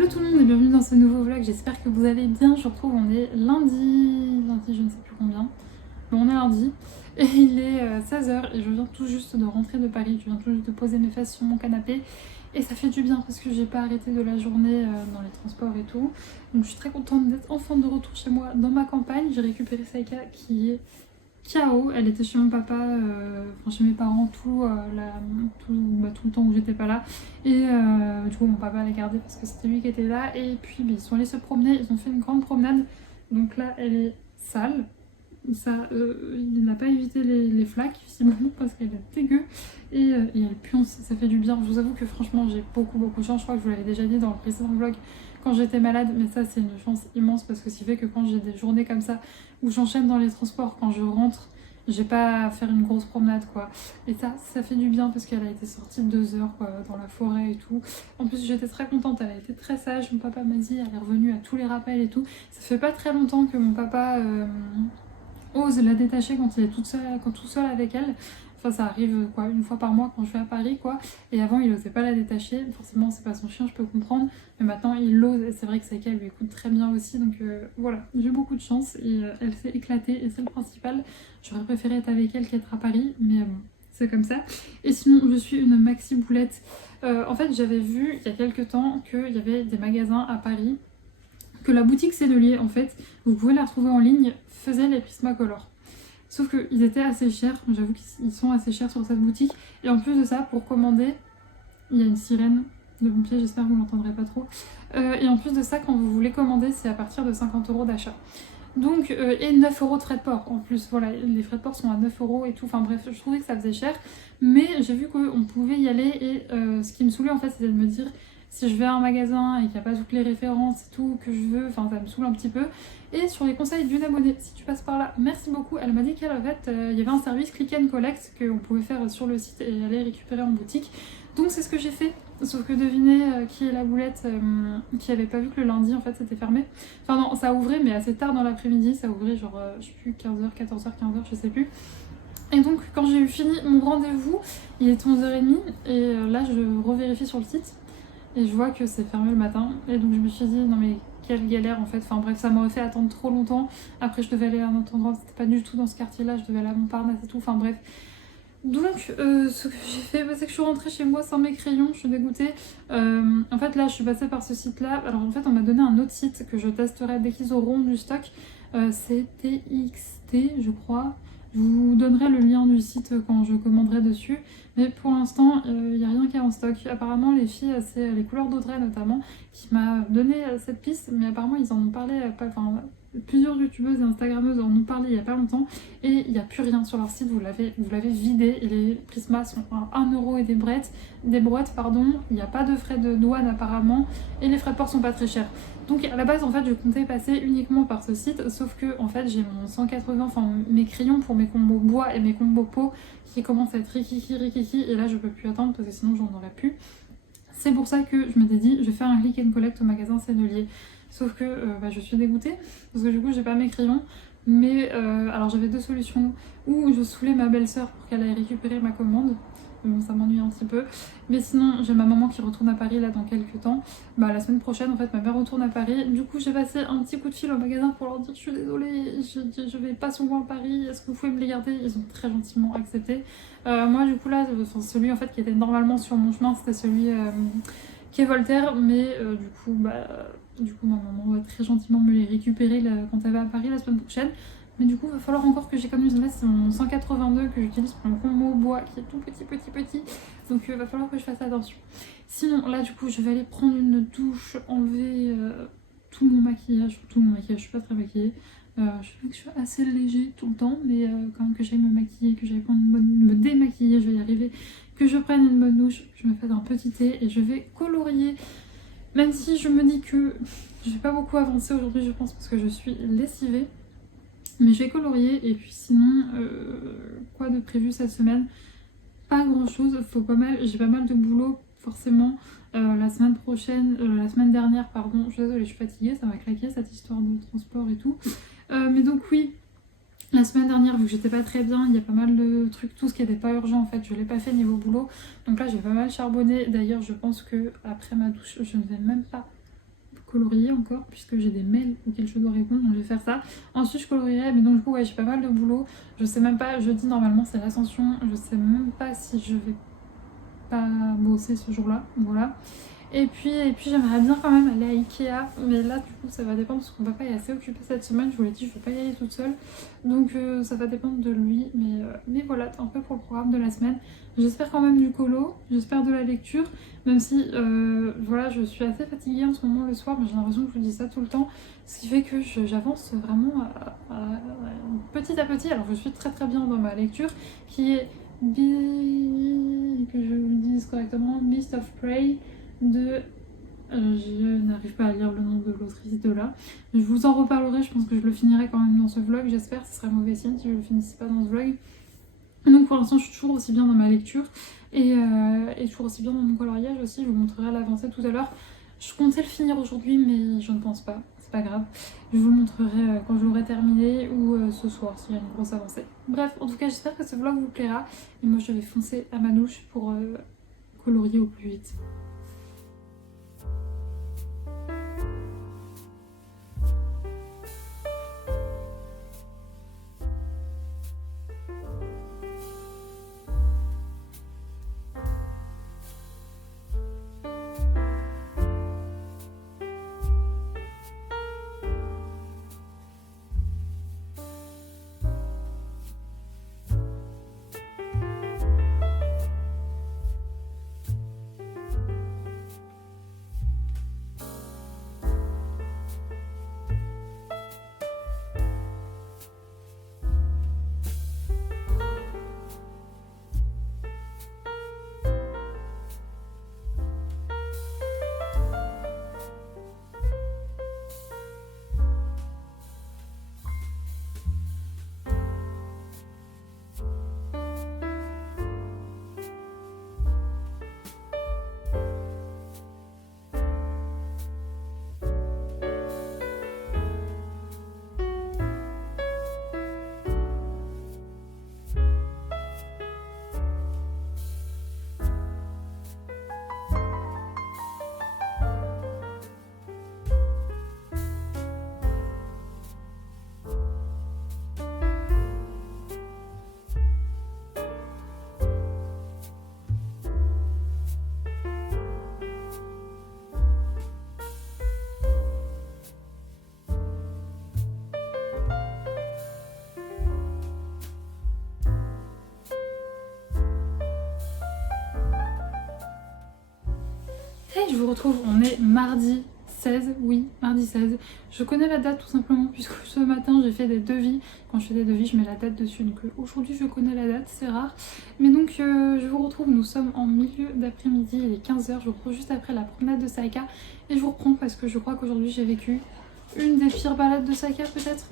Hello tout le monde et bienvenue dans ce nouveau vlog, j'espère que vous allez bien. Je retrouve, on est lundi je ne sais plus combien, mais on est lundi et il est 16h et je viens tout juste de rentrer de Paris, je viens tout juste de poser mes fesses sur mon canapé et ça fait du bien parce que j'ai pas arrêté de la journée dans les transports et tout. Donc je suis très contente d'être enfin de retour chez moi dans ma campagne. J'ai récupéré Saïka qui est KO, elle était chez mon papa, enfin chez mes parents tout le temps où j'étais pas là. Et du coup mon papa l'a gardée parce que c'était lui qui était là. Et puis ils sont allés se promener, ils ont fait une grande promenade. Donc là elle est sale. Ça, il n'a pas évité les flaques visiblement parce qu'elle est dégueu. Et elle pionce, ça fait du bien. Je vous avoue que franchement j'ai beaucoup de chance. Je crois que je vous l'avais déjà dit dans le précédent vlog quand j'étais malade, mais ça c'est une chance immense parce que ce qui fait que quand j'ai des journées comme ça où j'enchaîne dans les transports, quand je rentre, j'ai pas à faire une grosse promenade quoi. Et ça fait du bien parce qu'elle a été sortie 2 heures quoi, dans la forêt et tout. En plus j'étais très contente, elle a été très sage. Mon papa m'a dit, elle est revenue à tous les rappels et tout. Ça fait pas très longtemps que mon papa ose la détacher quand il est tout seul avec elle. Enfin ça arrive quoi, une fois par mois quand je vais à Paris quoi. Et avant il osait pas la détacher, forcément c'est pas son chien, je peux comprendre. Mais maintenant il l'ose et c'est vrai que Saïka lui écoute très bien aussi. Donc voilà, j'ai beaucoup de chance et elle s'est éclatée et c'est le principal. J'aurais préféré être avec elle qu'être à Paris, mais bon, c'est comme ça. Et sinon je suis une maxi boulette. En fait j'avais vu il y a quelques temps qu'il y avait des magasins à Paris, que la boutique Sennelier en fait, vous pouvez la retrouver en ligne, faisait les Prismacolor. Sauf qu'ils étaient assez chers, j'avoue qu'ils sont assez chers sur cette boutique. Et en plus de ça, pour commander, il y a une sirène de pompier, j'espère que vous l'entendrez pas trop. Et en plus de ça, quand vous voulez commander, c'est à partir de 50 € d'achat. Donc, et 9 € de frais de port. En plus, voilà, les frais de port sont à 9 € et tout. Enfin bref, je trouvais que ça faisait cher. Mais j'ai vu qu'on pouvait y aller et ce qui me saoulait en fait, c'était de me dire si je vais à un magasin et qu'il n'y a pas toutes les références et tout que je veux, enfin ça me saoule un petit peu. Et sur les conseils d'une abonnée, si tu passes par là, merci beaucoup. Elle m'a dit qu'elle en fait, il y avait un service click and collect qu'on pouvait faire sur le site et aller récupérer en boutique. Donc c'est ce que j'ai fait. Sauf que devinez qui est la boulette qui avait pas vu que le lundi en fait c'était fermé. Enfin non, ça ouvrait mais assez tard dans l'après-midi, ça ouvrait genre je sais plus 15h, 14h, 15h, je sais plus. Et donc quand j'ai eu fini mon rendez-vous, il est 11h30 et là je revérifie sur le site et je vois que c'est fermé le matin. Et donc je me suis dit non mais quelle galère en fait, enfin bref ça m'aurait fait attendre trop longtemps. Après je devais aller à un autre endroit, c'était pas du tout dans ce quartier là, je devais aller à Montparnasse et tout, enfin bref. Donc ce que j'ai fait, c'est que je suis rentrée chez moi sans mes crayons, je suis dégoûtée. En fait là je suis passée par ce site là, alors en fait on m'a donné un autre site que je testerai dès qu'ils auront du stock. C'est TXT je crois. Je vous donnerai le lien du site quand je commanderai dessus. Mais pour l'instant, il n'y a rien qui est en stock. Apparemment, les filles, c'est les couleurs d'Audrey notamment, qui m'a donné cette piste. Mais apparemment, ils en ont parlé, enfin, plusieurs youtubeuses et instagrammeuses en ont parlé il n'y a pas longtemps. Et il n'y a plus rien sur leur site, vous l'avez vidé. Et les prismas sont à 1 € et des brouettes, pardon. Il n'y a pas de frais de douane apparemment. Et les frais de port sont pas très chers. Donc à la base en fait je comptais passer uniquement par ce site, sauf que en fait j'ai mon 180, enfin mes crayons pour mes combos bois et mes combos peau qui commencent à être rikiki et là je peux plus attendre parce que sinon j'en aurais plus. C'est pour ça que je m'étais dit je vais faire un click and collect au magasin Sennelier. Sauf que je suis dégoûtée parce que du coup j'ai pas mes crayons. Mais alors j'avais deux solutions, ou je saoulais ma belle-sœur pour qu'elle aille récupérer ma commande. Bon, ça m'ennuie un petit peu. Mais sinon, j'ai ma maman qui retourne à Paris là dans quelques temps. La semaine prochaine, en fait, ma mère retourne à Paris. Du coup, j'ai passé un petit coup de fil au magasin pour leur dire je suis désolée, je vais pas souvent à Paris, est-ce que vous pouvez me les garder? Ils ont très gentiment accepté. Moi, du coup, là, celui en fait qui était normalement sur mon chemin, c'était celui qui est Voltaire. Mais du coup, ma maman va très gentiment me les récupérer là, quand elle va à Paris la semaine prochaine. Mais du coup, il va falloir encore que j'économise. Là, c'est mon 182 que j'utilise pour mon combo bois qui est tout petit. Donc, il va falloir que je fasse attention. Sinon, là, du coup, je vais aller prendre une douche, enlever tout mon maquillage. Je suis pas très maquillée. Je sais que je suis assez léger tout le temps, mais quand même que j'aille me maquiller, que j'aille me démaquiller, je vais y arriver. Que je prenne une bonne douche, que je me fasse un petit thé et je vais colorier. Même si je me dis que je vais pas beaucoup avancer aujourd'hui, je pense, parce que je suis lessivée. Mais je vais colorier et puis sinon, quoi de prévu cette semaine? Pas grand chose, j'ai pas mal de boulot forcément. La semaine dernière, pardon, je suis désolée, je suis fatiguée, ça m'a claqué cette histoire de transport et tout. Mais donc oui, la semaine dernière, vu que j'étais pas très bien, il y a pas mal de trucs, tout ce qui n'était pas urgent en fait, je l'ai pas fait niveau boulot. Donc là j'ai pas mal charbonné, d'ailleurs je pense que après ma douche, je ne vais même pas colorier encore puisque j'ai des mails auxquels je dois répondre, donc je vais faire ça. Ensuite je colorierai, mais donc du coup ouais, j'ai pas mal de boulot. Je sais même pas, jeudi normalement c'est l'ascension, je sais même pas si je vais pas bosser ce jour-là, voilà. Et puis j'aimerais bien quand même aller à Ikea, mais là du coup ça va dépendre parce que mon papa est assez occupé cette semaine, je vous l'ai dit, je vais pas y aller toute seule, donc ça va dépendre de lui, mais voilà, un peu pour le programme de la semaine. J'espère quand même du colo, j'espère de la lecture, même si voilà, je suis assez fatiguée en ce moment le soir, mais j'ai l'impression que je vous dis ça tout le temps, ce qui fait que j'avance vraiment petit à petit. Alors je suis très très bien dans ma lecture qui est que je vous le dise correctement, Beast of Prey de... je n'arrive pas à lire le nom de l'autrice de là. Je vous en reparlerai, je pense que je le finirai quand même dans ce vlog, j'espère, ce serait mauvais signe si je le finissais pas dans ce vlog. Donc pour l'instant je suis toujours aussi bien dans ma lecture et toujours aussi bien dans mon coloriage aussi, je vous montrerai l'avancée tout à l'heure. Je comptais le finir aujourd'hui mais je ne pense pas, c'est pas grave. Je vous le montrerai quand je l'aurai terminé ou ce soir s'il y a une grosse avancée. Bref, en tout cas j'espère que ce vlog vous plaira et moi je vais foncer à Manouche pour colorier au plus vite. Et je vous retrouve, on est mardi 16, oui, mardi 16. Je connais la date tout simplement puisque ce matin j'ai fait des devis. Quand je fais des devis, je mets la date dessus. Donc aujourd'hui je connais la date, c'est rare. Mais donc je vous retrouve, nous sommes en milieu d'après-midi, il est 15h. Je vous retrouve juste après la promenade de Saïka. Et je vous reprends parce que je crois qu'aujourd'hui j'ai vécu une des pires balades de Saïka peut-être.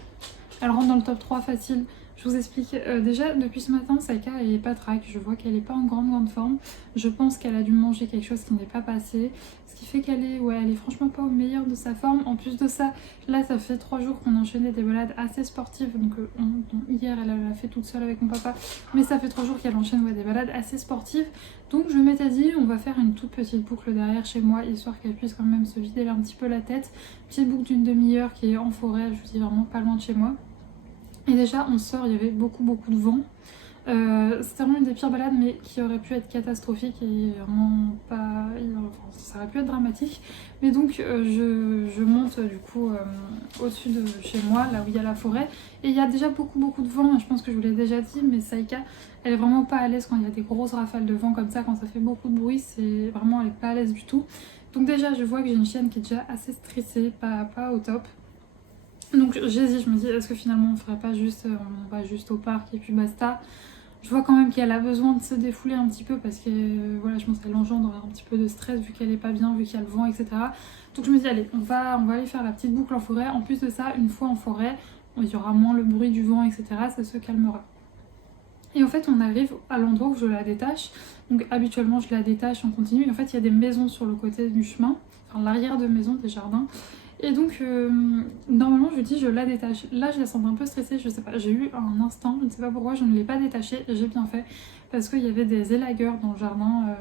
Elle rentre dans le top 3 facile. Je vous explique, déjà depuis ce matin Saïka est pas track, je vois qu'elle est pas en grande forme. Je pense qu'elle a dû manger quelque chose qui n'est pas passé, ce qui fait qu'elle est, elle est franchement pas au meilleur de sa forme. En plus de ça, là ça fait 3 jours qu'on enchaînait des balades assez sportives, donc hier elle l'a fait toute seule avec mon papa, mais ça fait 3 jours qu'elle enchaîne des balades assez sportives. Donc je m'étais dit on va faire une toute petite boucle derrière chez moi, histoire qu'elle puisse quand même se vider un petit peu la tête. Petite boucle d'une demi-heure qui est en forêt, je vous dis vraiment pas loin de chez moi. Et déjà on sort, il y avait beaucoup de vent. C'était vraiment une des pires balades mais qui aurait pu être catastrophique et vraiment pas... Enfin, ça aurait pu être dramatique. Mais donc je monte du coup au-dessus de chez moi, là où il y a la forêt. Et il y a déjà beaucoup de vent, je pense que je vous l'ai déjà dit, mais Saïka elle est vraiment pas à l'aise quand il y a des grosses rafales de vent comme ça, quand ça fait beaucoup de bruit, c'est vraiment, elle est pas à l'aise du tout. Donc déjà je vois que j'ai une chienne qui est déjà assez stressée, pas au top. Donc j'hésite, je me dis est-ce que finalement on ferait pas juste, on va juste au parc et puis basta. Je vois quand même qu'elle a besoin de se défouler un petit peu parce que voilà, je pense qu'elle engendre un petit peu de stress vu qu'elle est pas bien, vu qu'il y a le vent, etc. Donc je me dis allez, on va aller faire la petite boucle en forêt. En plus de ça, une fois en forêt, il y aura moins le bruit du vent, etc. Ça se calmera. Et en fait on arrive à l'endroit où je la détache. Donc habituellement je la détache en continu. Et en fait il y a des maisons sur le côté du chemin, enfin l'arrière de maison, des jardins. Et donc normalement je dis je la détache. Là je la sens un peu stressée, je sais pas, j'ai eu un instant, je ne sais pas pourquoi je ne l'ai pas détachée et j'ai bien fait. Parce qu'il y avait des élagueurs dans le jardin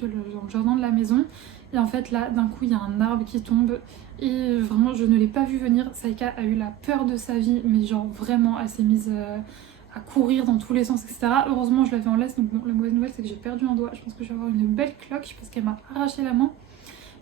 dans le jardin de la maison. Et en fait là d'un coup il y a un arbre qui tombe et vraiment je ne l'ai pas vu venir. Saïka a eu la peur de sa vie, mais genre vraiment elle s'est mise à courir dans tous les sens, etc. Heureusement je l'avais en laisse, donc bon, la mauvaise nouvelle c'est que j'ai perdu un doigt. Je pense que je vais avoir une belle cloque parce qu'elle m'a arraché la main.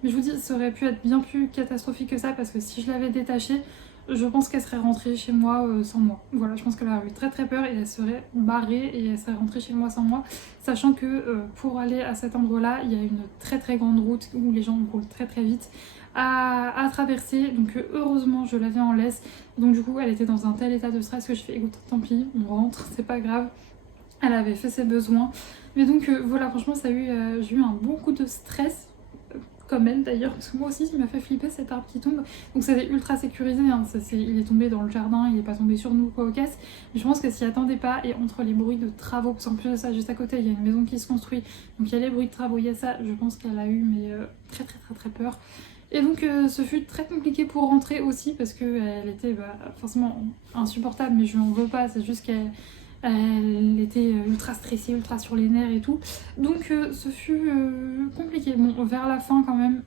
Mais je vous dis, ça aurait pu être bien plus catastrophique que ça parce que si je l'avais détachée, je pense qu'elle serait rentrée chez moi sans moi. Voilà, je pense qu'elle aurait eu très très peur et elle serait barrée et elle serait rentrée chez moi sans moi. Sachant que pour aller à cet endroit-là, il y a une très très grande route où les gens roulent très très vite à traverser. Donc heureusement, je l'avais en laisse. Donc du coup, elle était dans un tel état de stress que je fais écoute, tant pis, on rentre, c'est pas grave. Elle avait fait ses besoins. Mais donc voilà, franchement, j'ai eu un bon coup de stress. Comme elle d'ailleurs, parce que moi aussi il m'a fait flipper cet arbre qui tombe. Donc c'était ultra sécurisé, hein. Il est tombé dans le jardin, il est pas tombé sur nous quoi aux caisses. Mais je pense que s'y attendait pas, et entre les bruits de travaux, parce qu'en plus de ça juste à côté il y a une maison qui se construit, donc il y a les bruits de travaux, il y a ça, je pense qu'elle a eu très très très très peur. Et donc ce fut très compliqué pour rentrer aussi parce qu'elle était forcément insupportable, mais je lui en veux pas, c'est juste qu'elle était ultra stressée, ultra sur les nerfs et tout. Donc ce fut compliqué. Bon, vers la fin quand même,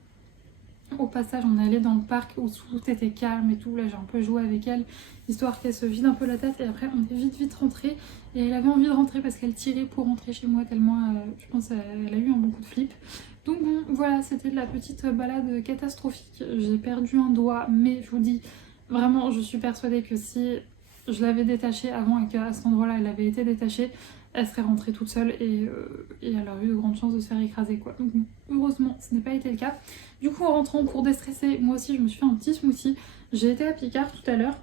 au passage on est allé dans le parc où tout était calme et tout. Là j'ai un peu joué avec elle, histoire qu'elle se vide un peu la tête. Et après on est vite rentré. Et elle avait envie de rentrer parce qu'elle tirait pour rentrer chez moi tellement je pense elle a eu un bon coup de flip. Donc bon voilà, c'était de la petite balade catastrophique. J'ai perdu un doigt, mais je vous dis, vraiment je suis persuadée que si je l'avais détachée avant et qu'à cet endroit-là elle avait été détachée, elle serait rentrée toute seule et elle aurait eu de grandes chances de se faire écraser quoi. Donc heureusement ce n'est pas été le cas. Du coup en rentrant pour déstresser, moi aussi je me suis fait un petit smoothie. J'ai été à Picard tout à l'heure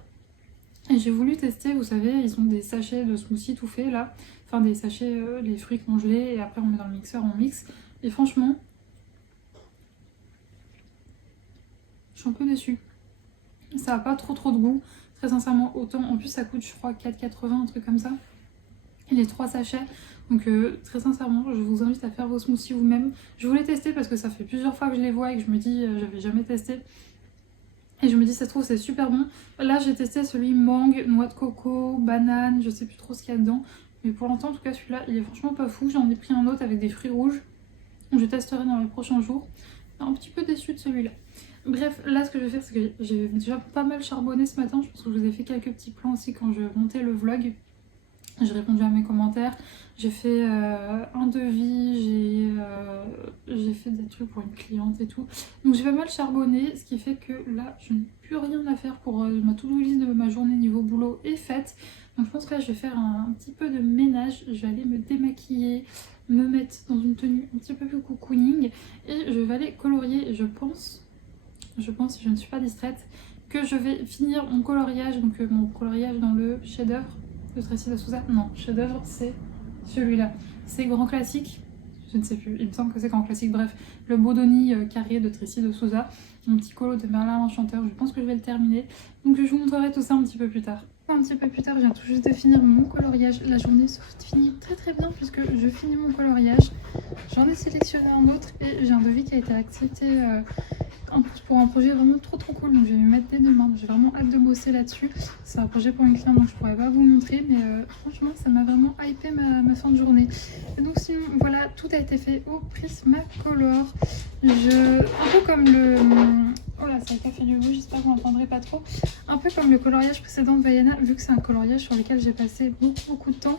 et j'ai voulu tester, vous savez ils ont des sachets de smoothie tout fait là. Enfin des sachets, les fruits congelés et après on met dans le mixeur, on mixe. Et franchement, je suis un peu déçue. Ça a pas trop de goût, très sincèrement. Autant, en plus ça coûte je crois 4,80, un truc comme ça. Et les 3 sachets. Donc très sincèrement, je vous invite à faire vos smoothies vous-même. Je voulais tester parce que ça fait plusieurs fois que je les vois et que je me dis, j'avais jamais testé. Et je me dis, ça se trouve, c'est super bon. Là, j'ai testé celui mangue, noix de coco, banane, je sais plus trop ce qu'il y a dedans. Mais pour l'instant, en tout cas, celui-là, il est franchement pas fou. J'en ai pris un autre avec des fruits rouges. Je testerai dans les prochains jours. Un petit peu déçue de celui-là. Bref, là, ce que je vais faire, c'est que j'ai déjà pas mal charbonné ce matin. Je pense que je vous ai fait quelques petits plans aussi quand je montais le vlog. J'ai répondu à mes commentaires, j'ai fait un devis, j'ai fait des trucs pour une cliente et tout. Donc j'ai pas mal charbonné, ce qui fait que là je n'ai plus rien à faire pour ma to-do list de ma journée niveau boulot est faite. Donc je pense que là je vais faire un petit peu de ménage, je vais aller me démaquiller, me mettre dans une tenue un petit peu plus cocooning et je vais aller colorier. Je pense, si je ne suis pas distraite, que je vais finir mon coloriage, donc mon coloriage dans le chef-d'œuvre de Tracy de Souza. Non, chef-d'œuvre c'est celui-là. C'est Grand Classique, je ne sais plus, il me semble que c'est Grand Classique. Bref, le Bodoni carré de Tracy de Souza, mon petit colo de Merlin l'Enchanteur, je pense que je vais le terminer. Donc je vous montrerai tout ça un petit peu plus tard. Un petit peu plus tard, je viens tout juste de finir mon coloriage. La journée se finit très très bien puisque je finis mon coloriage. J'en ai sélectionné un autre et j'ai un devis qui a été accepté pour un projet vraiment trop cool. Donc je vais me mettre dès demain. J'ai vraiment hâte de bosser là-dessus. C'est un projet pour une cliente donc je pourrais pas vous montrer, mais franchement ça m'a vraiment hypé ma fin de journée. Et donc sinon voilà, tout a été fait au Prismacolor. Un peu comme le... Oh là, ça a fait du bruit, j'espère que vous n'entendrez pas trop. Un peu comme le coloriage précédent de Vaiana, vu que c'est un coloriage sur lequel j'ai passé beaucoup de temps.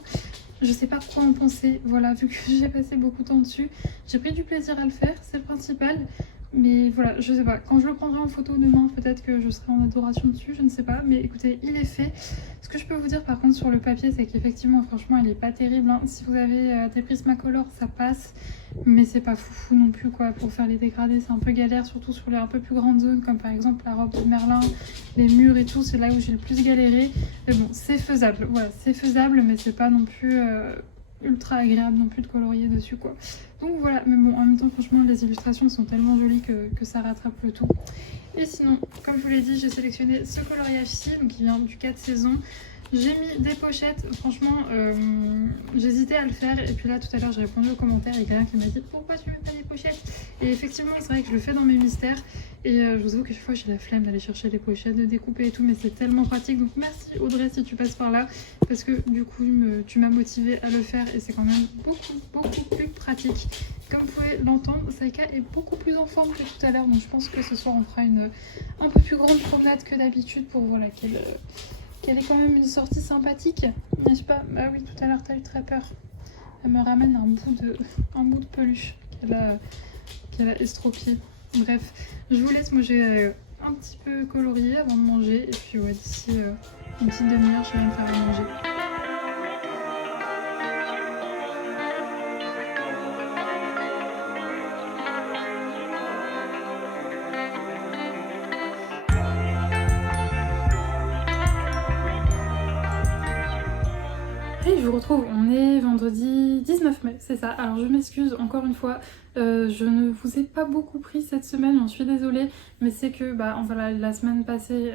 Je sais pas quoi en penser, voilà, vu que j'ai passé beaucoup de temps dessus. J'ai pris du plaisir à le faire, c'est le principal. Mais voilà, je sais pas, quand je le prendrai en photo demain, peut-être que je serai en adoration dessus, je ne sais pas. Mais écoutez, il est fait. Ce que je peux vous dire par contre sur le papier, c'est qu'effectivement, franchement, il est pas terrible, hein. Si vous avez des Prismacolor, ça passe. Mais c'est pas foufou non plus, quoi. Pour faire les dégradés, c'est un peu galère, surtout sur les un peu plus grandes zones, comme par exemple la robe de Merlin, les murs et tout. C'est là où j'ai le plus galéré. Mais bon, c'est faisable, voilà, c'est faisable, mais c'est pas non plus... ultra agréable non plus de colorier dessus quoi. Donc voilà, mais bon en même temps franchement les illustrations sont tellement jolies que ça rattrape le tout. Et sinon, comme je vous l'ai dit, j'ai sélectionné ce coloriage-ci, donc qui vient du 4 saisons. J'ai mis des pochettes, franchement j'hésitais à le faire et puis là tout à l'heure j'ai répondu aux commentaires et quelqu'un qui m'a dit pourquoi tu mets pas des pochettes. Et effectivement c'est vrai que je le fais dans mes mystères et je vous avoue que chaque fois j'ai la flemme d'aller chercher les pochettes, de découper et tout, mais c'est tellement pratique. Donc merci Audrey si tu passes par là parce que du coup tu m'as motivée à le faire et c'est quand même beaucoup plus pratique. comme vous pouvez l'entendre, Saïka est beaucoup plus en forme que tout à l'heure, donc je pense que ce soir on fera une un peu plus grande promenade que d'habitude pour voilà qu'elle ait quand même une sortie sympathique, n'est-ce pas? Bah oui, tout à l'heure t'as eu très peur. Elle me ramène un bout de peluche qu'elle a estropié. Bref, je vous laisse, moi j'ai un petit peu colorié avant de manger, et puis ouais, d'ici une petite demi-heure je vais me faire à manger. Et je vous retrouve, on est vendredi 19 mai, c'est ça. Alors je m'excuse encore une fois, je ne vous ai pas beaucoup pris cette semaine, j'en suis désolée, mais c'est que voilà, la semaine passée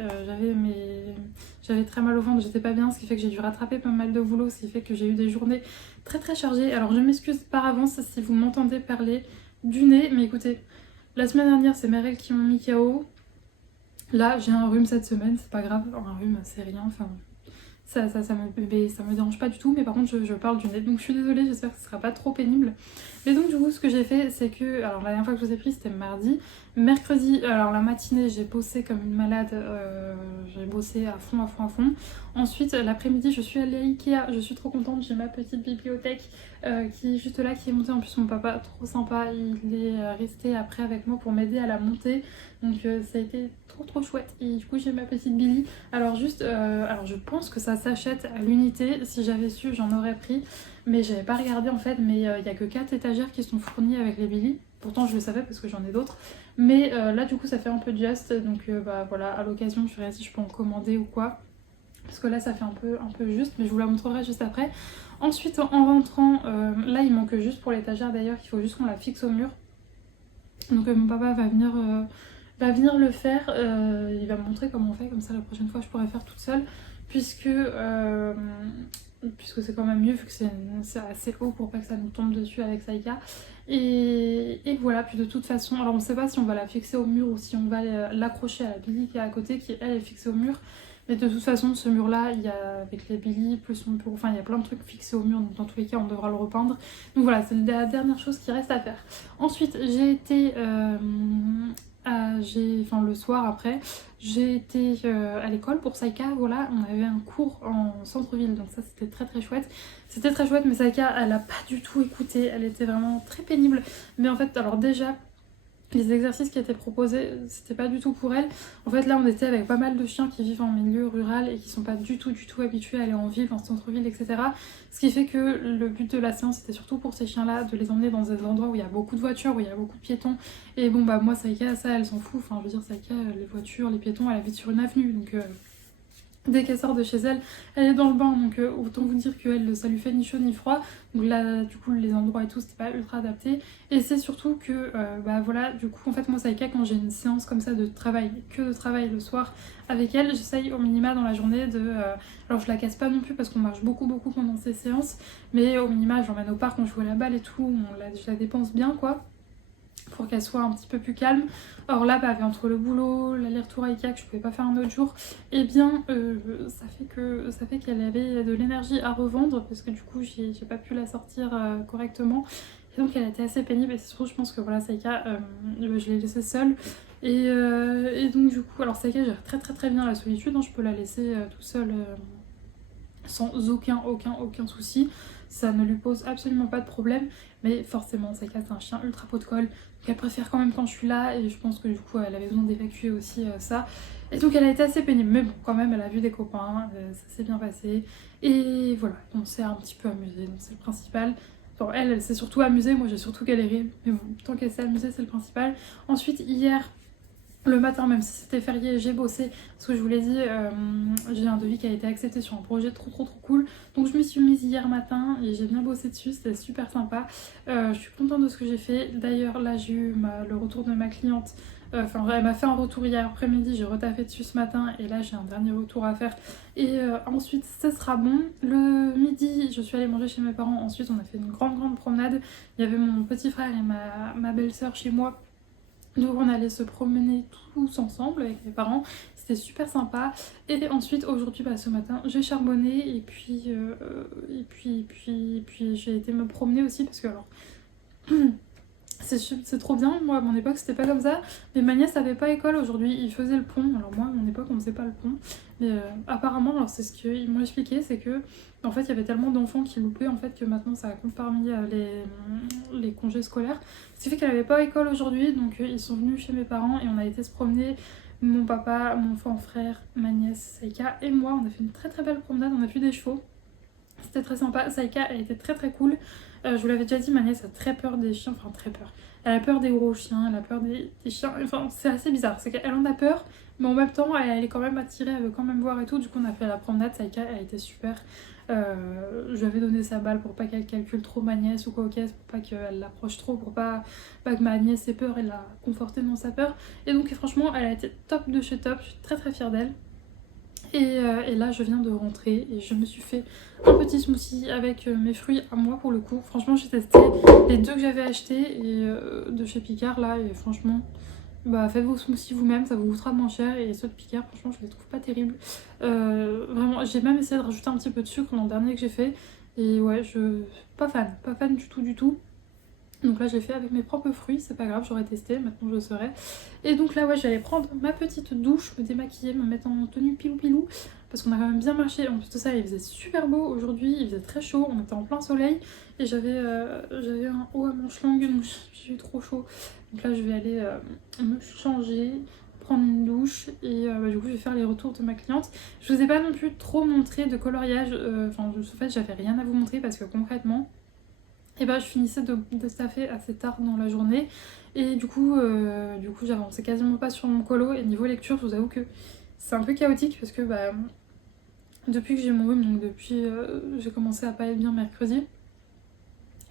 j'avais très mal au ventre, j'étais pas bien, ce qui fait que j'ai dû rattraper pas mal de boulot, ce qui fait que j'ai eu des journées très très chargées. Alors je m'excuse par avance si vous m'entendez parler du nez, mais écoutez, la semaine dernière c'est mes règles qui m'ont mis KO. Là j'ai un rhume cette semaine, c'est pas grave, un rhume c'est rien, enfin... Ça me dérange pas du tout, mais par contre je parle du nez, donc je suis désolée, j'espère que ce sera pas trop pénible. Mais donc du coup ce que j'ai fait c'est que, alors la dernière fois que je vous ai pris c'était mardi, mercredi, alors la matinée j'ai bossé comme une malade, j'ai bossé à fond. Ensuite l'après-midi je suis allée à Ikea, je suis trop contente, j'ai ma petite bibliothèque qui est juste là, qui est montée, en plus mon papa trop sympa, il est resté après avec moi pour m'aider à la monter, donc ça a été trop chouette. Et du coup j'ai ma petite Billy. Alors juste, alors je pense que ça s'achète à l'unité, si j'avais su j'en aurais pris, mais j'avais pas regardé en fait, mais il y a que 4 étagères qui sont fournies avec les Billy. Pourtant je le savais parce que j'en ai d'autres, mais là du coup ça fait un peu just, donc voilà, à l'occasion je verrai si je peux en commander ou quoi, parce que là ça fait un peu juste, mais je vous la montrerai juste après. Ensuite en rentrant, là il manque juste pour l'étagère d'ailleurs, qu'il faut juste qu'on la fixe au mur, donc mon papa va venir le faire, il va me montrer comment on fait, comme ça la prochaine fois je pourrai faire toute seule, puisque c'est quand même mieux vu que c'est assez haut pour pas que ça nous tombe dessus avec Saïka. Et voilà, puis de toute façon, alors on sait pas si on va la fixer au mur ou si on va l'accrocher à la Billy qui est à côté, qui elle est fixée au mur. Mais de toute façon, ce mur-là, il y a avec les Billy, plus mon bureau, enfin il y a plein de trucs fixés au mur, donc dans tous les cas on devra le repeindre. Donc voilà, c'est la dernière chose qui reste à faire. Ensuite, j'ai été... le soir après, j'ai été à l'école pour Saïka, voilà, on avait un cours en centre-ville, donc ça c'était très chouette. C'était très chouette, mais Saïka, elle a pas du tout écouté, elle était vraiment très pénible. Mais en fait, alors déjà, les exercices qui étaient proposés, c'était pas du tout pour elle. En fait, là, on était avec pas mal de chiens qui vivent en milieu rural et qui sont pas du tout habitués à aller en ville, en centre-ville, etc. Ce qui fait que le but de la séance, c'était surtout pour ces chiens-là, de les emmener dans des endroits où il y a beaucoup de voitures, où il y a beaucoup de piétons. Et bon, moi, Saïka, ça, elle s'en fout. Enfin, je veux dire, Saïka, les voitures, les piétons, elle habite sur une avenue, donc... Dès qu'elle sort de chez elle, elle est dans le bain, donc autant vous dire que ça lui fait ni chaud ni froid. Donc là, du coup, les endroits et tout, c'était pas ultra adapté. Et c'est surtout que, voilà, du coup, en fait, moi, Saïka, quand j'ai une séance comme ça de travail, que de travail le soir avec elle, j'essaye au minima dans la journée de... alors, je la casse pas non plus parce qu'on marche beaucoup pendant ces séances, mais au minima, je l'emmène au parc, on joue à la balle et tout, je la dépense bien, quoi, pour qu'elle soit un petit peu plus calme. Or là, entre le boulot, l'aller-retour à Ikea que je pouvais pas faire un autre jour, et bien ça fait qu'elle avait de l'énergie à revendre, parce que du coup j'ai pas pu la sortir correctement, et donc elle était assez pénible. Et c'est surtout, je pense que voilà, Saïka, je l'ai laissée seule, et donc du coup, alors Saïka gère très bien la solitude, hein, je peux la laisser toute seule sans aucun souci, ça ne lui pose absolument pas de problème. Mais forcément, Saïka, c'est un chien ultra pot de colle, donc elle préfère quand même quand je suis là, et je pense que du coup elle avait besoin d'évacuer aussi ça, et donc elle a été assez pénible. Mais bon, quand même, elle a vu des copains, ça s'est bien passé, et voilà, on s'est un petit peu amusé, donc c'est le principal. Bon, elle s'est surtout amusée, moi j'ai surtout galéré, mais bon, tant qu'elle s'est amusée, c'est le principal. Ensuite, hier, le matin, même si c'était férié, j'ai bossé, parce que je vous l'ai dit, j'ai un devis qui a été accepté sur un projet trop cool. Donc je me suis mise hier matin et j'ai bien bossé dessus, c'était super sympa. Je suis contente de ce que j'ai fait. D'ailleurs, là j'ai eu le retour de ma cliente. Enfin, elle m'a fait un retour hier après-midi, j'ai retaffé dessus ce matin, et là j'ai un dernier retour à faire. Et ensuite, ça sera bon. Le midi, je suis allée manger chez mes parents. Ensuite, on a fait une grande promenade. Il y avait mon petit frère et ma belle-sœur chez moi. Donc on allait se promener tous ensemble avec mes parents, c'était super sympa. Et ensuite aujourd'hui, ce matin, j'ai charbonné, et puis j'ai été me promener aussi, parce que alors c'est trop bien. Moi, à mon époque, c'était pas comme ça. Mais ma nièce avait pas école aujourd'hui. Ils faisaient le pont. Alors moi, à mon époque, on faisait pas le pont. Mais apparemment, alors c'est ce qu'ils m'ont expliqué, c'est que en fait, il y avait tellement d'enfants qui loupaient en fait que maintenant, ça compte parmi les congés scolaires. Ce qui fait qu'elle avait pas école aujourd'hui. Donc ils sont venus chez mes parents et on a été se promener. Mon papa, mon enfant frère, ma nièce Saïka et moi, on a fait une très très belle promenade. On a vu des chevaux. C'était très sympa. Saïka, elle était très très cool. Je vous l'avais déjà dit, ma nièce a très peur des chiens, enfin très peur. Elle a peur des gros chiens, elle a peur des chiens, enfin c'est assez bizarre. C'est qu'elle en a peur, mais en même temps elle est quand même attirée, elle veut quand même voir et tout. Du coup on a fait la promenade, Saïka, elle était super. Je lui avais donné sa balle pour pas qu'elle calcule trop ma nièce ou quoi, ok, pour pas qu'elle l'approche trop, pour pas que ma nièce ait peur et la conforter dans sa peur. Et donc franchement elle a été top de chez top, je suis très très fière d'elle. Et là je viens de rentrer et je me suis fait un petit smoothie avec mes fruits à moi pour le coup. Franchement j'ai testé les deux que j'avais achetés et, de chez Picard là et franchement bah faites vos smoothies vous-même, ça vous coûtera moins cher. Et ceux de Picard franchement je les trouve pas terribles. Vraiment j'ai même essayé de rajouter un petit peu de sucre dans le dernier que j'ai fait et ouais je pas fan du tout. Donc là je l'ai fait avec mes propres fruits, c'est pas grave, j'aurais testé, maintenant je le saurai. Et donc là ouais j'allais prendre ma petite douche, me démaquiller, me mettre en tenue pilou parce qu'on a quand même bien marché. En plus de ça il faisait super beau aujourd'hui, il faisait très chaud, on était en plein soleil et j'avais un haut à manches longues donc j'ai eu trop chaud. Donc là je vais aller me changer, prendre une douche et du coup je vais faire les retours de ma cliente. Je vous ai pas non plus trop montré de coloriage, enfin en fait j'avais rien à vous montrer parce que concrètement et bah je finissais de staffer assez tard dans la journée et du coup j'avançais quasiment pas sur mon colo. Et niveau lecture je vous avoue que c'est un peu chaotique parce que bah depuis que j'ai mon rhume, donc depuis j'ai commencé à pas être bien mercredi,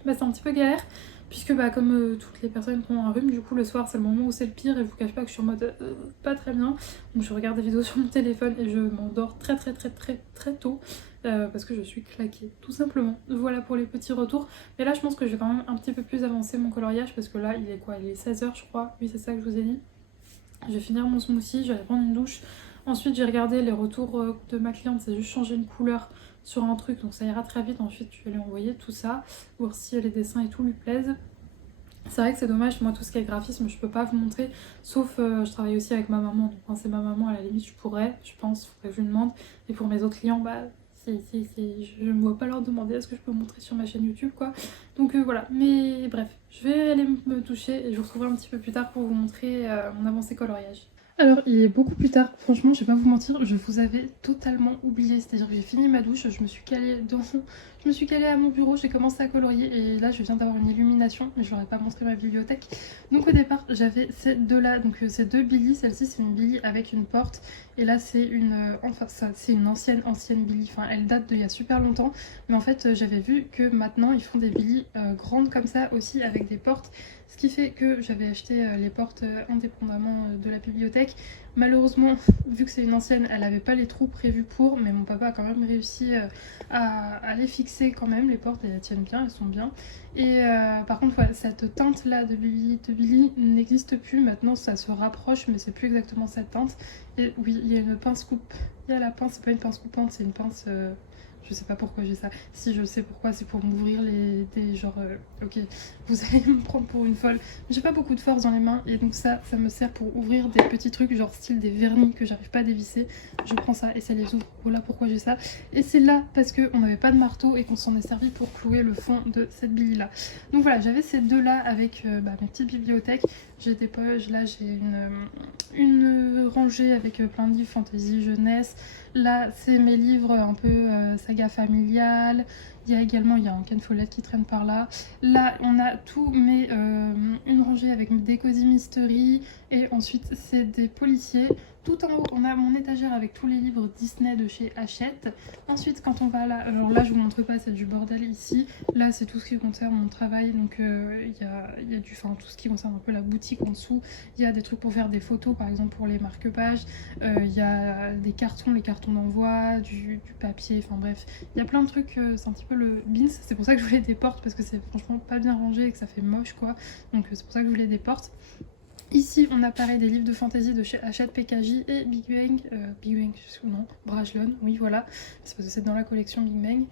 bah c'est un petit peu galère puisque bah comme toutes les personnes qui ont un rhume, du coup le soir c'est le moment où c'est le pire et je vous cache pas que je suis en mode pas très bien. Donc je regarde des vidéos sur mon téléphone et je m'endors très tôt parce que je suis claquée tout simplement. Voilà pour les petits retours. Mais là je pense que je vais quand même un petit peu plus avancer mon coloriage parce que là il est quoi, il est 16h je crois, oui c'est ça que je vous ai dit. Je vais finir mon smoothie, je vais aller prendre une douche. Ensuite j'ai regardé les retours de ma cliente, c'est juste changer une couleur sur un truc donc ça ira très vite. Ensuite je vais lui envoyer tout ça, voir si les dessins et tout lui plaisent. C'est vrai que c'est dommage, moi tout ce qui est graphisme je peux pas vous montrer, sauf je travaille aussi avec ma maman, donc quand c'est ma maman à la limite je pourrais, je pense, faudrait que je lui demande. Et pour mes autres clients, bah je ne vois pas leur demander est-ce que je peux montrer sur ma chaîne YouTube quoi. Donc voilà, mais bref, je vais aller me toucher et je vous retrouverai un petit peu plus tard pour vous montrer mon avancée coloriage. Alors il est beaucoup plus tard, franchement je vais pas vous mentir, je vous avais totalement oublié, c'est-à-dire que j'ai fini ma douche, je me suis calée à mon bureau, j'ai commencé à colorier et là je viens d'avoir une illumination, mais je n'aurais pas montré ma bibliothèque. Donc au départ j'avais ces deux là, donc ces deux Billy, celle-ci c'est une Billy avec une porte et là c'est une, enfin ça c'est une ancienne Billy, enfin elle date d'il y a super longtemps, mais en fait j'avais vu que maintenant ils font des Billy grandes comme ça aussi avec des portes. Ce qui fait que j'avais acheté les portes indépendamment de la bibliothèque. Malheureusement, vu que c'est une ancienne, elle n'avait pas les trous prévus pour, mais mon papa a quand même réussi à les fixer quand même. Les portes, elles tiennent bien, elles sont bien. Et par contre, ouais, cette teinte là de Billy n'existe plus. Maintenant, ça se rapproche, mais c'est plus exactement cette teinte. Et oui, il y a une pince coupe. Il y a la pince, c'est pas une pince coupante, c'est une pince... Je sais pas pourquoi j'ai ça. Si je sais pourquoi, c'est pour m'ouvrir des genre... ok, vous allez me prendre pour une folle. J'ai pas beaucoup de force dans les mains et donc ça me sert pour ouvrir des petits trucs genre style des vernis que j'arrive pas à dévisser. Je prends ça et ça les ouvre. Voilà pourquoi j'ai ça. Et c'est là parce qu'on n'avait pas de marteau et qu'on s'en est servi pour clouer le fond de cette Billy là. Donc voilà, j'avais ces deux là avec mes petites bibliothèques. J'ai des poches, là j'ai une rangée avec plein de livres fantasy, jeunesse. Là c'est mes livres un peu saga familiale. Il y a également un Ken Follett qui traîne par là. Là on a tout mais une rangée avec des Cozy Mystery. Et ensuite c'est des policiers. Tout en haut on a mon étagère avec tous les livres Disney de chez Hachette. Ensuite quand on va là, alors là je vous montre pas, c'est du bordel ici. Là c'est tout ce qui concerne mon travail, donc il y a du, enfin tout ce qui concerne un peu la boutique en dessous. Il y a des trucs pour faire des photos par exemple pour les marque-pages. Il y a des cartons, les cartons d'envoi, du papier, enfin bref. Il y a plein de trucs, c'est un petit peu le bins. C'est pour ça que je voulais des portes parce que c'est franchement pas bien rangé et que ça fait moche quoi. Donc c'est pour ça que je voulais des portes. Ici, on a pareil des livres de fantasy de chez Hachette, PKJ et Big Bang, non, Brajlon, oui voilà, c'est parce que c'est dans la collection Big Bang.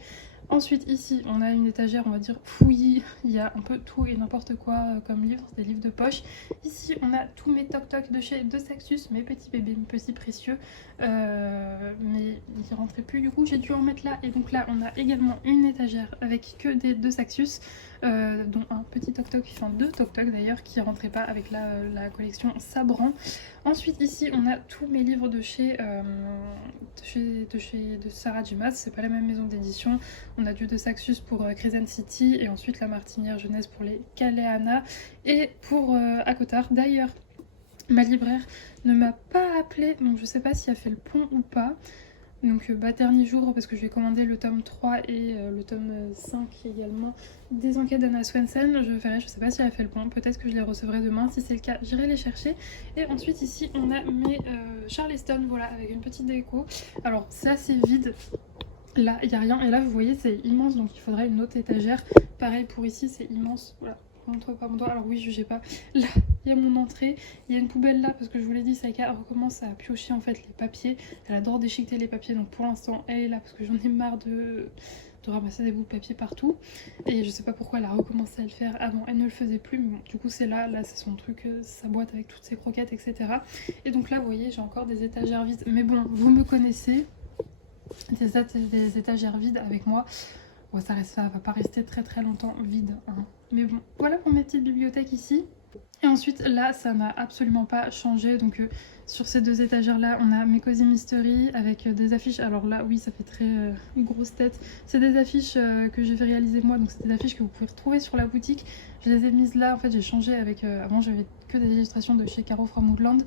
Ensuite ici on a une étagère on va dire fouillie, il y a un peu tout et n'importe quoi comme livres, des livres de poche. Ici on a tous mes toc toc de chez De Saxus, mes petits bébés, mes petits précieux, mais ils rentraient plus du coup j'ai dû en mettre là. Et donc là on a également une étagère avec que des De Saxus, dont un petit toc toc, enfin deux toc toc d'ailleurs qui rentraient pas avec la collection Sabran. Ensuite ici on a tous mes livres de Sarah J. Maas, c'est pas la même maison d'édition. On a du De Saxus pour Crescent City et ensuite la Martinière Jeunesse pour les Caléana et pour Akotard. D'ailleurs ma libraire ne m'a pas appelé donc je sais pas si elle fait le pont ou pas. Donc dernier jour parce que je vais commander le tome 3 et le tome 5 également des enquêtes d'Anna Swensen. Je verrai, je sais pas si elle a fait le pont, peut-être que je les recevrai demain, si c'est le cas j'irai les chercher. Et ensuite ici on a mes Charleston, voilà, avec une petite déco. Alors c'est assez vide, là il n'y a rien et là vous voyez c'est immense donc il faudrait une autre étagère. Pareil pour ici c'est immense, voilà. Montre pas mon doigt, alors oui jugez pas, là il y a mon entrée, il y a une poubelle là parce que je vous l'ai dit Saïka recommence à piocher en fait les papiers, elle adore déchiqueter les papiers donc pour l'instant elle est là parce que j'en ai marre de ramasser des bouts de papier partout et je sais pas pourquoi elle a recommencé à le faire avant, elle ne le faisait plus mais bon du coup c'est là c'est son truc, sa boîte avec toutes ses croquettes etc. Et donc là vous voyez j'ai encore des étagères vides mais bon vous me connaissez, des étagères vides avec moi. Bon, ça va pas rester très très longtemps vide, hein. Mais bon, voilà pour mes petites bibliothèques ici. Et ensuite là ça n'a absolument pas changé donc sur ces deux étagères là on a mes Cozy Mystery avec des affiches. Alors là oui ça fait très grosse tête, c'est des affiches que j'ai fait réaliser moi donc c'est des affiches que vous pouvez retrouver sur la boutique. Je les ai mises là, en fait j'ai changé avec avant j'avais que des illustrations de chez Caro from Woodland,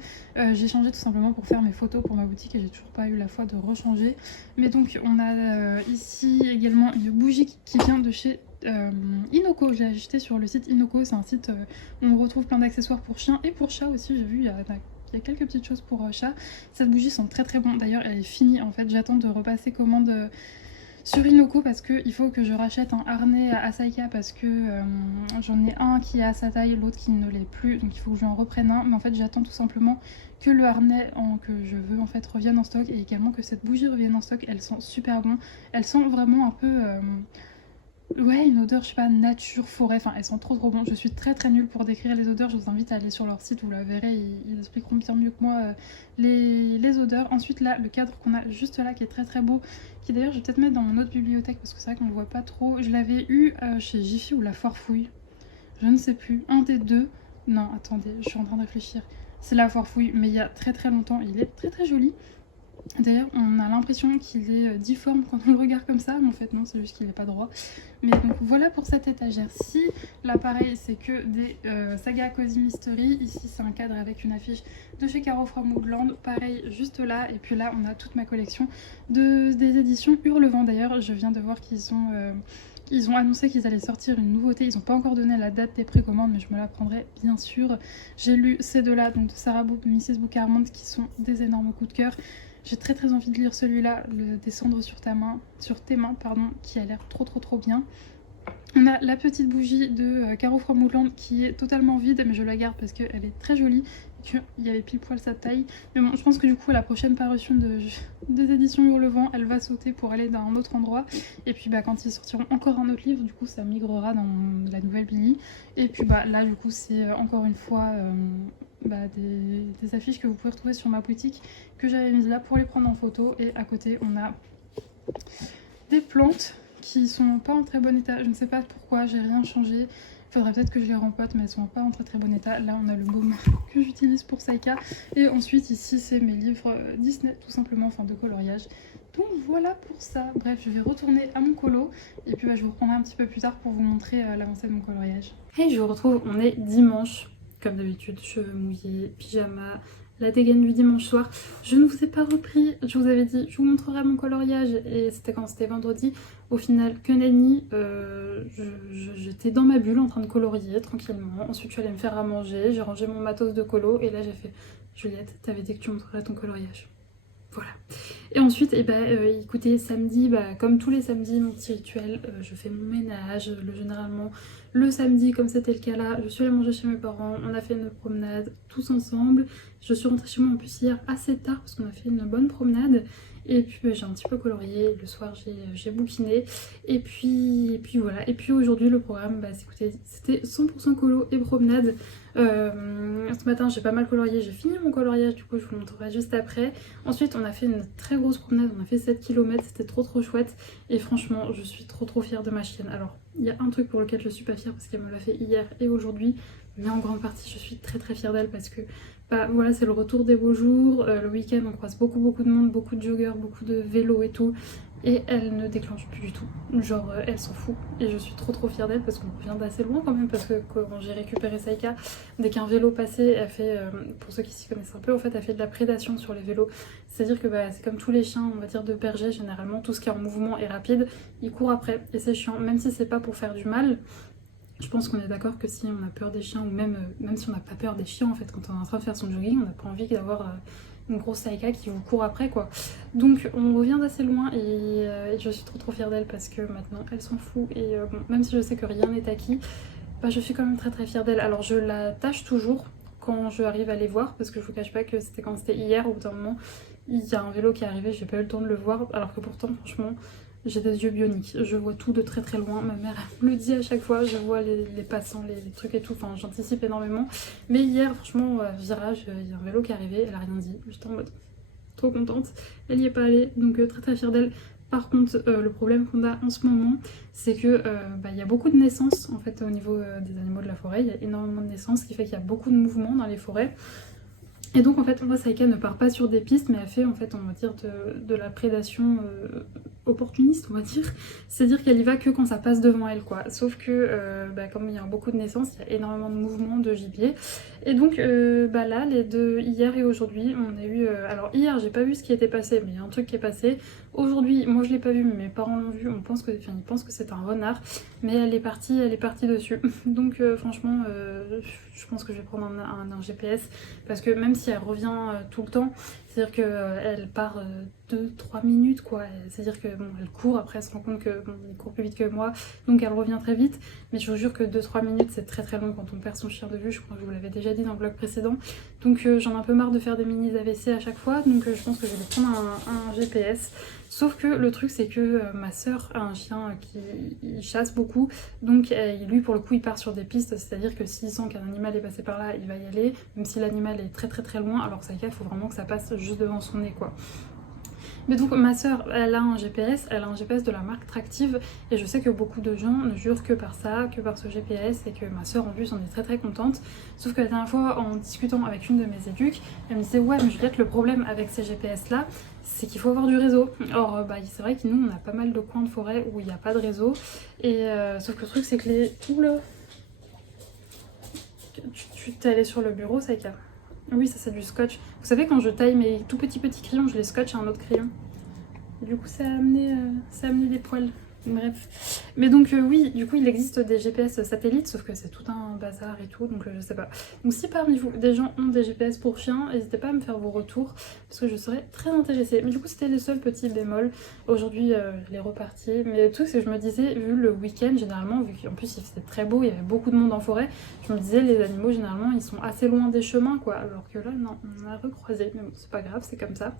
j'ai changé tout simplement pour faire mes photos pour ma boutique et j'ai toujours pas eu la foi de rechanger. Mais donc on a ici également une bougie qui vient de chez Inoko, j'ai acheté sur le site Inoko, c'est un site où on retrouve plein d'accessoires pour chiens et pour chats aussi, j'ai vu il y a quelques petites choses pour chats. Cette bougie sent très très bon, d'ailleurs elle est finie en fait, j'attends de repasser commande sur Inoko parce qu'il faut que je rachète un harnais à Saïka parce que j'en ai un qui est à sa taille, l'autre qui ne l'est plus, donc il faut que je lui en reprenne un. Mais en fait j'attends tout simplement que le harnais que je veux en fait revienne en stock et également que cette bougie revienne en stock. Elle sent super bon, elle sent vraiment un peu ouais, une odeur, je sais pas, nature, forêt, enfin elles sont trop trop bon. Je suis très très nulle pour décrire les odeurs, je vous invite à aller sur leur site, vous la verrez, ils expliqueront bien mieux que moi les odeurs. Ensuite là, le cadre qu'on a juste là qui est très très beau, qui d'ailleurs je vais peut-être mettre dans mon autre bibliothèque parce que c'est vrai qu'on le voit pas trop. Je l'avais eu chez Jiffy ou La Farfouille, je ne sais plus, un des deux. Non, attendez, je suis en train de réfléchir. C'est La Farfouille, mais il y a très très longtemps, il est très très joli. D'ailleurs, on a l'impression qu'il est difforme quand on le regarde comme ça, mais en fait non, c'est juste qu'il n'est pas droit. Mais donc voilà pour cette étagère-ci. Là pareil, c'est que des Saga Cozy Mystery. Ici c'est un cadre avec une affiche de chez Caro from Woodland. Pareil, juste là. Et puis là, on a toute ma collection des éditions Hurlevent. D'ailleurs, je viens de voir qu'ils ont annoncé qu'ils allaient sortir une nouveauté. Ils n'ont pas encore donné la date des précommandes, mais je me la prendrai bien sûr. J'ai lu ces deux-là, donc de Sarah Book, Mrs. Book Armand, qui sont des énormes coups de cœur. J'ai très très envie de lire celui-là, le Descendre sur tes mains, pardon, qui a l'air trop trop trop bien. On a la petite bougie de Caro from Woodland qui est totalement vide, mais je la garde parce qu'elle est très jolie. Il y avait pile poil sa taille. Mais bon, je pense que du coup, à la prochaine parution des éditions Hurlevent, elle va sauter pour aller dans un autre endroit. Et puis quand ils sortiront encore un autre livre, du coup, ça migrera dans la nouvelle Billy. Et puis là, du coup, c'est encore une fois des affiches que vous pouvez retrouver sur ma boutique que j'avais mises là pour les prendre en photo. Et à côté, on a des plantes qui sont pas en très bon état. Je ne sais pas pourquoi, j'ai rien changé. Il faudrait peut-être que je les rempote, mais elles sont pas en très très bon état. Là, on a le baume que j'utilise pour Saïka. Et ensuite, ici, c'est mes livres Disney, tout simplement, enfin de coloriage. Donc voilà pour ça. Bref, je vais retourner à mon colo. Et puis je vous reprendrai un petit peu plus tard pour vous montrer l'avancée de mon coloriage. Et je vous retrouve, on est dimanche. Comme d'habitude, cheveux mouillés, pyjama, la dégaine du dimanche soir. Je ne vous ai pas repris, je vous avais dit, je vous montrerai mon coloriage et c'était quand c'était vendredi. Au final, que nenni, j'étais dans ma bulle en train de colorier tranquillement. Ensuite, je suis allée me faire à manger, j'ai rangé mon matos de colo et là j'ai fait Juliette, t'avais dit que tu montrerais ton coloriage. Voilà. Et ensuite, écoutez, samedi, comme tous les samedis, mon petit rituel, je fais mon ménage. Généralement, le samedi, comme c'était le cas là, je suis allée manger chez mes parents, on a fait une promenade tous ensemble. Je suis rentrée chez moi en plus hier assez tard parce qu'on a fait une bonne promenade. Et puis j'ai un petit peu colorié, le soir j'ai bouquiné. Et puis voilà. Et puis aujourd'hui le programme, bah écoutez, c'était 100% colo et promenade. Ce matin j'ai pas mal colorié, j'ai fini mon coloriage, du coup je vous montrerai juste après. Ensuite on a fait une très grosse promenade, on a fait 7 km, c'était trop chouette. Et franchement je suis trop fière de ma chienne. Alors il y a un truc pour lequel je suis pas fière parce qu'elle me l'a fait hier et aujourd'hui. Mais en grande partie je suis très fière d'elle parce que bah, voilà, c'est le retour des beaux jours. Le week-end on croise beaucoup de monde, beaucoup de joggeurs, beaucoup de vélos et tout. Et elle ne déclenche plus du tout. Genre elle s'en fout. Et je suis trop fière d'elle parce qu'on revient d'assez loin quand même. Parce que quand j'ai récupéré Saïka, dès qu'un vélo passait, elle fait, pour ceux qui s'y connaissent un peu, en fait elle fait de la prédation sur les vélos. C'est-à-dire que bah, c'est comme tous les chiens, on va dire de berger généralement, tout ce qui est en mouvement et rapide, ils courent après. Et c'est chiant, même si c'est pas pour faire du mal. Je pense qu'on est d'accord que si on a peur des chiens, ou même si on n'a pas peur des chiens en fait, quand on est en train de faire son jogging, on n'a pas envie d'avoir une grosse Saïka qui vous court après quoi. Donc on revient d'assez loin et je suis trop fière d'elle parce que maintenant elle s'en fout et bon, même si je sais que rien n'est acquis, bah, je suis quand même très fière d'elle. Alors je la tâche toujours quand je arrive à les voir parce que je vous cache pas que c'était quand c'était hier, au bout d'un moment, il y a un vélo qui est arrivé, j'ai pas eu le temps de le voir alors que pourtant franchement j'ai des yeux bioniques, je vois tout de très loin, ma mère me le dit à chaque fois, je vois les passants, les trucs et tout, enfin j'anticipe énormément. Mais hier, franchement, virage, il y a un vélo qui est arrivé, elle a rien dit, j'étais en mode trop contente, elle y est pas allée, donc très fière d'elle. Par contre, le problème qu'on a en ce moment, c'est que bah, y a beaucoup de naissances en fait au niveau des animaux de la forêt, il y a énormément de naissances, ce qui fait qu'il y a beaucoup de mouvements dans les forêts. Et donc en fait moi Saïka ne part pas sur des pistes mais elle fait en fait on va dire de la prédation opportuniste on va dire. C'est-à-dire qu'elle y va que quand ça passe devant elle quoi. Sauf que bah, comme il y a beaucoup de naissances, il y a énormément de mouvements de gibier. Et donc bah là les deux, hier et aujourd'hui on a eu... alors hier j'ai pas vu ce qui était passé mais il y a un truc qui est passé. Aujourd'hui moi je l'ai pas vu mais mes parents l'ont vu, ils pensent que c'est un renard. Mais elle est partie dessus. Donc franchement je pense que je vais prendre un GPS parce que même si elle revient tout le temps, c'est-à-dire qu'elle part 2-3 minutes quoi, c'est-à-dire que bon, elle court, après elle se rend compte que bon, elle court plus vite que moi, donc elle revient très vite, mais je vous jure que 2-3 minutes c'est très long quand on perd son chien de vue, je crois que je vous l'avais déjà dit dans le vlog précédent, donc j'en ai un peu marre de faire des mini AVC à chaque fois, donc je pense que je vais prendre un GPS. Sauf que le truc c'est que ma soeur a un chien qui chasse beaucoup, donc lui pour le coup il part sur des pistes, c'est-à-dire que s'il sent qu'un animal est passé par là, il va y aller, même si l'animal est très loin, alors que Saïka il faut vraiment que ça passe juste devant son nez quoi. Mais donc ma soeur elle a un GPS de la marque Tractive et je sais que beaucoup de gens ne jurent que par ça, que par ce GPS et que ma soeur en plus en est très contente. Sauf que la dernière fois en discutant avec une de mes éduques, elle me disait ouais mais Juliette le problème avec ces GPS là c'est qu'il faut avoir du réseau. Or bah, c'est vrai que nous on a pas mal de coins de forêt où il n'y a pas de réseau et sauf que le truc c'est que les... Oula, tu t'es allé sur le bureau Saïka? Oui, ça c'est du scotch. Vous savez quand je taille mes tout petits crayons, je les scotche à un autre crayon. Et du coup ça a amené des poils. Bref. Mais donc oui, du coup il existe des GPS satellites, sauf que c'est tout un bazar et tout, donc je sais pas. Donc si parmi vous des gens ont des GPS pour chiens, n'hésitez pas à me faire vos retours, parce que je serais très intéressée. Mais du coup c'était les seuls petits bémols. Aujourd'hui je l'ai reparti, mais le truc c'est que je me disais, vu le week-end généralement, vu qu'en plus il faisait très beau, il y avait beaucoup de monde en forêt, je me disais les animaux généralement ils sont assez loin des chemins quoi, alors que là non, on a recroisé, mais bon c'est pas grave, c'est comme ça.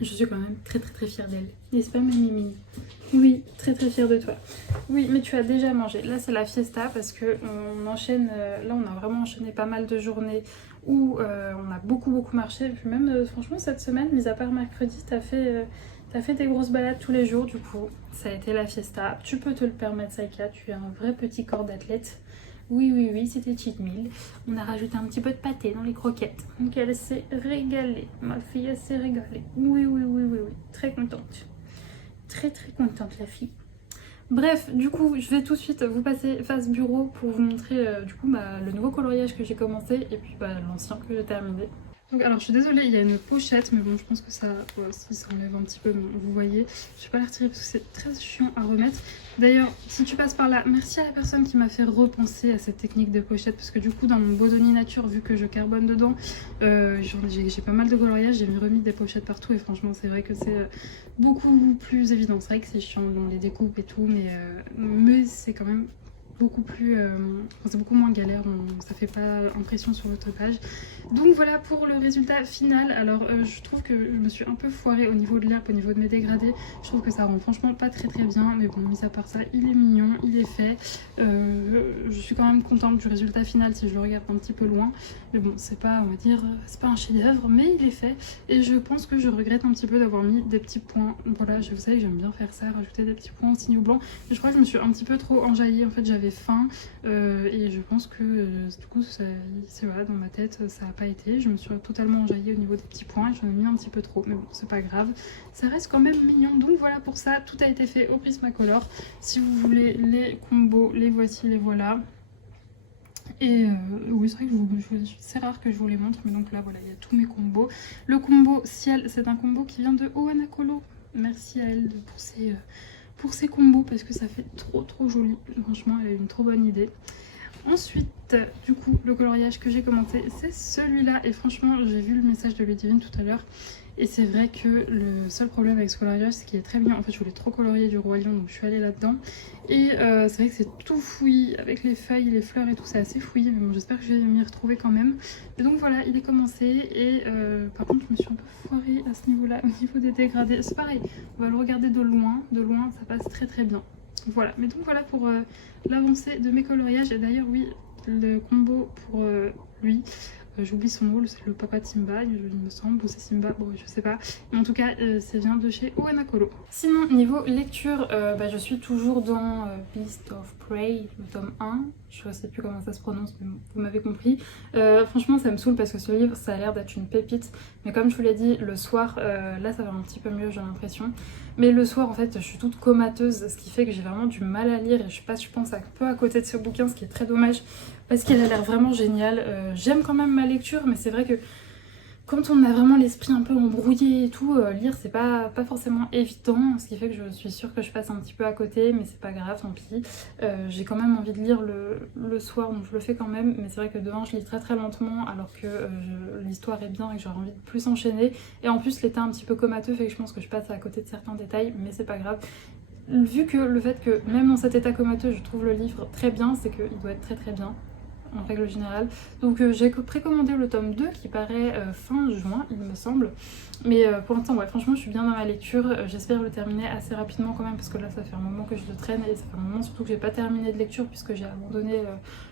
Je suis quand même très fière d'elle, n'est-ce pas ma Mimi? Oui, très fière de toi. Oui, mais tu as déjà mangé. Là c'est la fiesta parce que on enchaîne, là on a vraiment enchaîné pas mal de journées où on a beaucoup marché. Puis même franchement cette semaine, mis à part mercredi, t'as fait des grosses balades tous les jours, du coup ça a été la fiesta. Tu peux te le permettre Saïka, tu es un vrai petit corps d'athlète. Oui, c'était cheat meal. On a rajouté un petit peu de pâté dans les croquettes. Donc elle s'est régalée. Ma fille, elle s'est régalée. Oui. Très contente. Très contente, la fille. Bref, du coup, je vais tout de suite vous passer face bureau pour vous montrer du coup le nouveau coloriage que j'ai commencé et puis l'ancien que j'ai terminé. Donc alors je suis désolée, il y a une pochette, mais bon je pense que ça, voilà, si ça enlève un petit peu, bon, vous voyez, je vais pas la retirer parce que c'est très chiant à remettre. D'ailleurs, si tu passes par là, merci à la personne qui m'a fait repenser à cette technique de pochette, parce que du coup dans mon Bodoni Nature, vu que je carbone dedans, j'ai pas mal de coloriage, j'ai remis des pochettes partout et franchement c'est vrai que c'est beaucoup plus évident. C'est vrai que c'est chiant dans les découpes et tout, mais c'est quand même beaucoup plus, c'est beaucoup moins galère, ça fait pas impression sur votre page. Donc voilà pour le résultat final. Alors je trouve que je me suis un peu foirée au niveau de l'herbe, au niveau de mes dégradés. Je trouve que ça rend franchement pas très bien, mais bon, mis à part ça, il est mignon, il est fait. Je suis quand même contente du résultat final si je le regarde un petit peu loin. Mais bon, c'est pas, on va dire, c'est pas un chef-d'œuvre, mais il est fait. Et je pense que je regrette un petit peu d'avoir mis des petits points. Voilà, vous savez que j'aime bien faire ça, rajouter des petits points au signe blanc. Mais je crois que je me suis un petit peu trop enjaillée. En fait, j'avais faim et je pense que du coup, c'est voilà, dans ma tête, ça n'a pas été. Je me suis totalement enjaillée au niveau des petits points et j'en ai mis un petit peu trop. Mais bon, c'est pas grave. Ça reste quand même mignon. Donc voilà pour ça, tout a été fait au Prismacolor. Si vous voulez les combos, les voici, les voilà. Et oui, c'est vrai que c'est rare que je vous les montre, mais donc là voilà, il y a tous mes combos. Le combo ciel, c'est un combo qui vient de Ohana Colo. Merci à elle pour ses combos parce que ça fait trop joli. Franchement, elle a une trop bonne idée. Ensuite, du coup, le coloriage que j'ai commencé, c'est celui-là. Et franchement, j'ai vu le message de Ludivine tout à l'heure. Et c'est vrai que le seul problème avec ce coloriage, c'est qu'il est très bien. En fait, je voulais trop colorier du Roi Lion, donc je suis allée là-dedans. Et c'est vrai que c'est tout fouillis, avec les feuilles, les fleurs et tout, c'est assez fouillis. Mais bon, j'espère que je vais m'y retrouver quand même. Et donc voilà, il est commencé. Et par contre, je me suis un peu foirée à ce niveau-là, au niveau des dégradés. C'est pareil, on va le regarder de loin. De loin, ça passe très bien. Voilà, mais donc voilà pour l'avancée de mes coloriages. Et d'ailleurs, oui, le combo pour lui, j'oublie son nom, c'est le papa de Simba, il me semble, ou c'est Simba, bon je sais pas. Mais en tout cas, ça vient de chez Ohana Colo. Sinon, niveau lecture, je suis toujours dans Beast of Prey, le tome 1. Je sais plus comment ça se prononce, mais vous m'avez compris. Franchement, ça me saoule parce que ce livre, ça a l'air d'être une pépite. Mais comme je vous l'ai dit, le soir, là ça va un petit peu mieux, j'ai l'impression. Mais le soir, en fait, je suis toute comateuse, ce qui fait que j'ai vraiment du mal à lire. Et je passe, je pense, un peu à côté de ce bouquin, ce qui est très dommage. Parce qu'il a l'air vraiment génial. J'aime quand même ma lecture, mais c'est vrai que quand on a vraiment l'esprit un peu embrouillé et tout, lire c'est pas forcément évident, ce qui fait que je suis sûre que je passe un petit peu à côté, mais c'est pas grave, tant pis. J'ai quand même envie de lire le soir, donc je le fais quand même, mais c'est vrai que devant je lis très lentement, alors que l'histoire est bien et que j'aurais envie de plus enchaîner. Et en plus l'état un petit peu comateux fait que je pense que je passe à côté de certains détails, mais c'est pas grave. Vu que le fait que même dans cet état comateux je trouve le livre très bien, c'est qu'il doit être très bien. En règle générale. Donc j'ai précommandé le tome 2 qui paraît fin juin il me semble. Mais pour l'instant ouais franchement je suis bien dans ma lecture. J'espère le terminer assez rapidement quand même parce que là ça fait un moment que je le traîne et ça fait un moment surtout que j'ai pas terminé de lecture puisque j'ai abandonné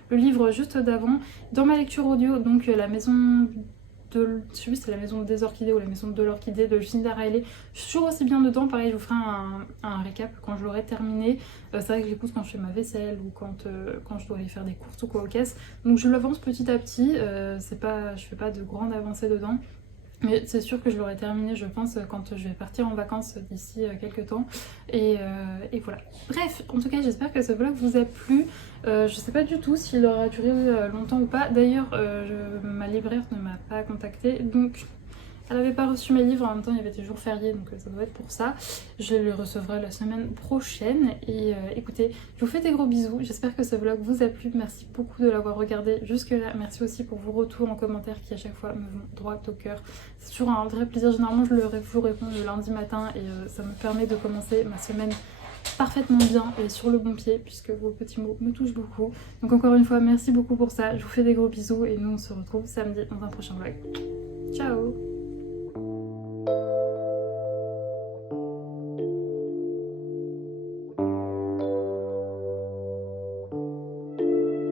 le livre juste d'avant. Dans ma lecture audio donc la maison de, je sais plus si c'est la maison des orchidées ou la maison de l'orchidée de Lucinda Riley. Je suis toujours aussi bien dedans, pareil je vous ferai un récap quand je l'aurai terminé. C'est vrai que je l'écoute quand je fais ma vaisselle ou quand je dois aller faire des courses ou quoi aux caisses. Donc je l'avance petit à petit, je fais pas de grande avancée dedans. Mais c'est sûr que je l'aurai terminé, je pense, quand je vais partir en vacances d'ici quelques temps. Et voilà. Bref, en tout cas, j'espère que ce vlog vous a plu. Je sais pas du tout s'il aura duré longtemps ou pas. D'ailleurs, ma libraire ne m'a pas contactée, donc elle n'avait pas reçu mes livres. En même temps, il y avait des jours fériés, donc ça doit être pour ça. Je les recevrai la semaine prochaine. Et écoutez, je vous fais des gros bisous. J'espère que ce vlog vous a plu. Merci beaucoup de l'avoir regardé jusque-là. Merci aussi pour vos retours en commentaire qui à chaque fois me vont droit au cœur. C'est toujours un vrai plaisir. Généralement, je vous réponds le lundi matin et ça me permet de commencer ma semaine parfaitement bien et sur le bon pied puisque vos petits mots me touchent beaucoup. Donc encore une fois, merci beaucoup pour ça. Je vous fais des gros bisous et nous on se retrouve samedi dans un prochain vlog. Ciao!